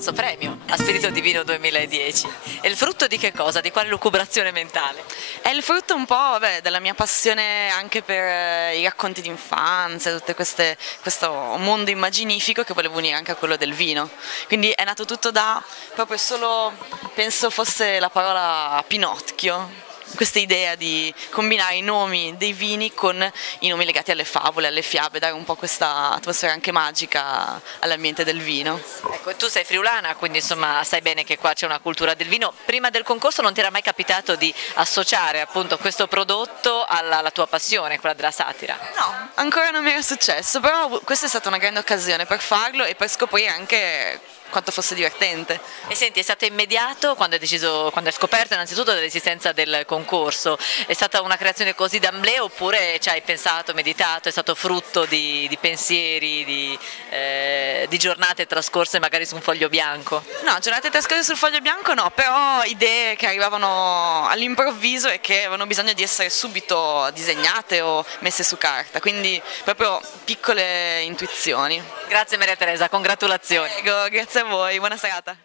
terzo premio a Spirito Divino 2010. È il frutto di che cosa? Di quale lucubrazione mentale? È il frutto un po', vabbè, della mia passione anche per i racconti d'infanzia, questo mondo immaginifico che volevo unire anche a quello del vino. Quindi è nato tutto da proprio solo, penso fosse la parola Pinocchio, questa idea di combinare i nomi dei vini con i nomi legati alle favole, alle fiabe, dare un po' questa atmosfera anche magica all'ambiente del vino. Ecco, tu sei friulana, quindi insomma sai bene che qua c'è una cultura del vino. Prima del concorso non ti era mai capitato di associare appunto questo prodotto alla tua passione, quella della satira? No, ancora non mi era successo, però questa è stata una grande occasione per farlo e per scoprire anche quanto fosse divertente. E senti, è stato immediato quando hai scoperto innanzitutto dell'esistenza del concorso? È stata una creazione così d'amblè oppure ci hai pensato, meditato, è stato frutto di pensieri, di giornate trascorse magari su un foglio bianco? No, giornate trascorse sul foglio bianco no, però idee che arrivavano all'improvviso e che avevano bisogno di essere subito disegnate o messe su carta, quindi proprio piccole intuizioni. Grazie Maria Teresa, congratulazioni. Prego, grazie a voi, buona serata.